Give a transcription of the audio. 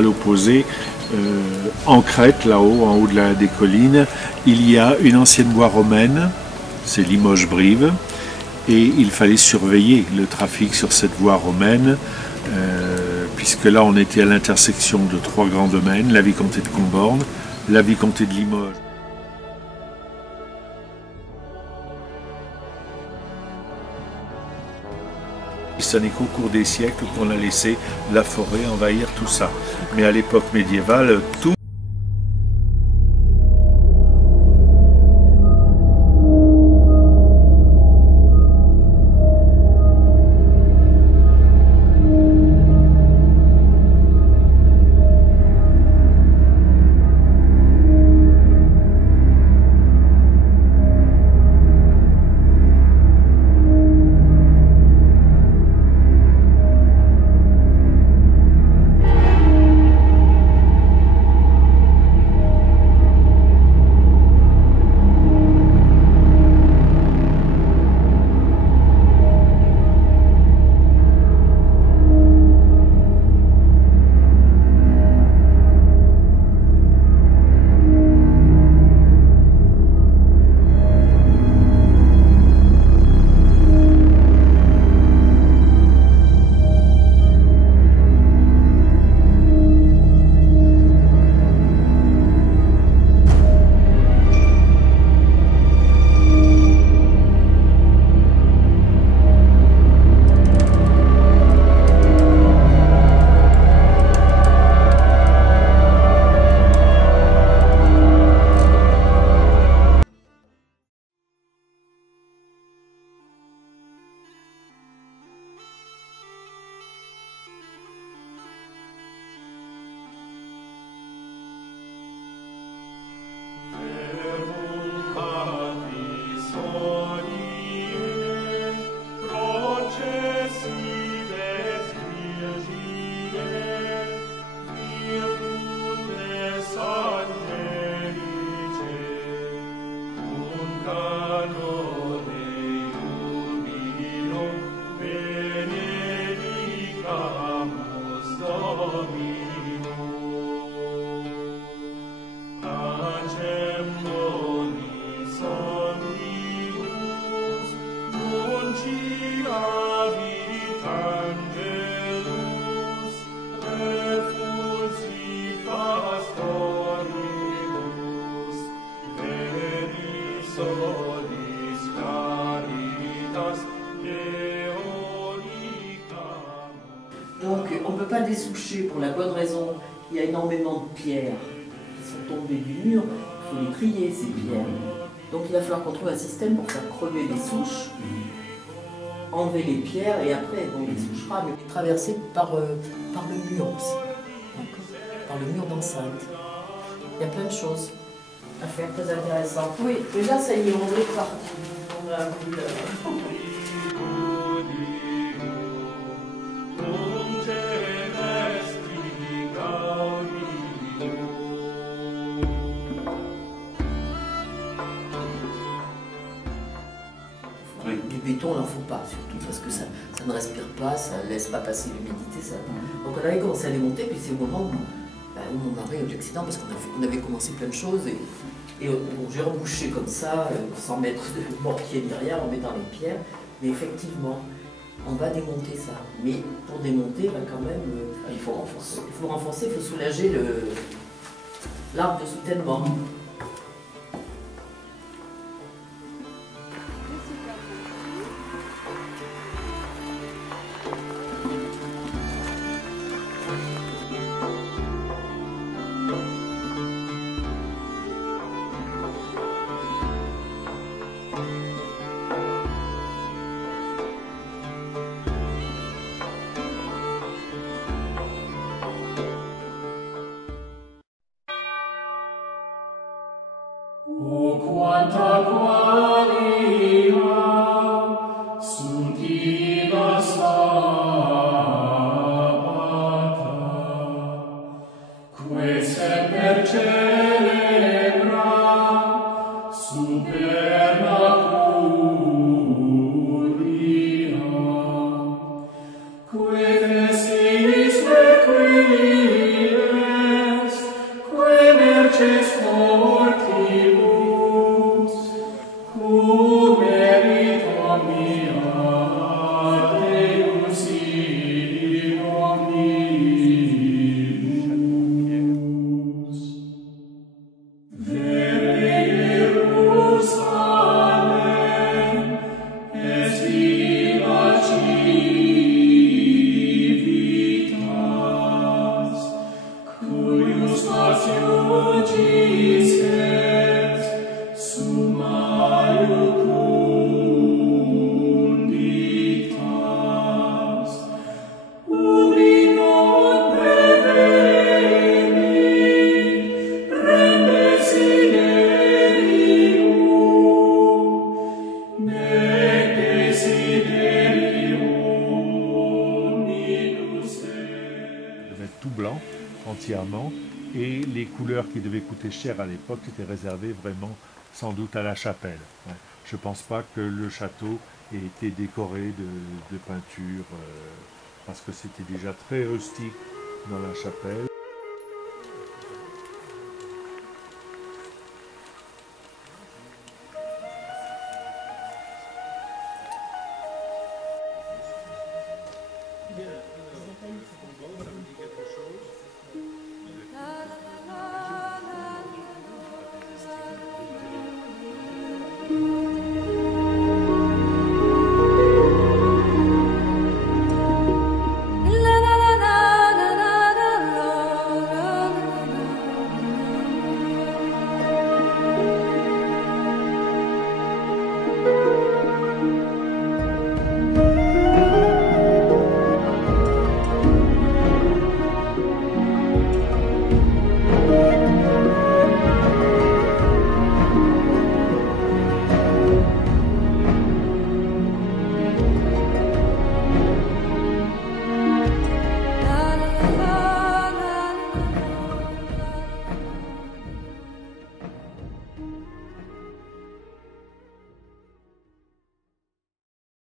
à l'opposé, en crête, là-haut, en haut des collines, il y a une ancienne voie romaine, c'est Limoges-Brive, et il fallait surveiller le trafic sur cette voie romaine, puisque là on était à l'intersection de 3 grands domaines, la vicomté de Comborn, la vicomté de Limoges. Ce n'est qu'au cours des siècles qu'on a laissé la forêt envahir tout ça. Mais à l'époque médiévale, tout Donc on ne peut pas dessoucher pour la bonne raison qu'il y a énormément de pierres qui sont tombées du mur, il faut les trier ces pierres. Donc il va falloir qu'on trouve un système pour faire crever les souches, enlever les pierres et après on les souchera, mais traverser par le mur aussi, par le mur d'enceinte. Il y a plein de choses à faire, très intéressantes. Oui, déjà ça y est, on est parti. On a un coup de... Du béton, il n'en faut pas, surtout parce que ça ne respire pas, ça ne laisse pas passer l'humidité. Donc on avait commencé à démonter, puis c'est au moment où mon mari a eu l'accident, parce qu'on avait commencé plein de choses, et j'ai rebouché comme ça, sans mettre de mortier ni rien, en mettant les pierres, mais effectivement, on va démonter ça. Mais pour démonter, quand même, il faut renforcer. Il faut renforcer, il faut soulager l'arbre de soutènement. O quanta qualia sunt iba sabbata, quae semper celebra superna curia, quae fesis requiem cum meritum mea Deus in omnibus. Vere Jerusalem est viva civitas, cuius paciugis et summa iucunditas, ubi non prevenit rende desiderium, nec desiderium minus est. devait être tout blanc entièrement, et les couleurs qui devaient coûter cher à l'époque étaient réservées vraiment sans doute à la chapelle. Ouais. Je ne pense pas que le château ait été décoré de peinture parce que c'était déjà très rustique dans la chapelle. La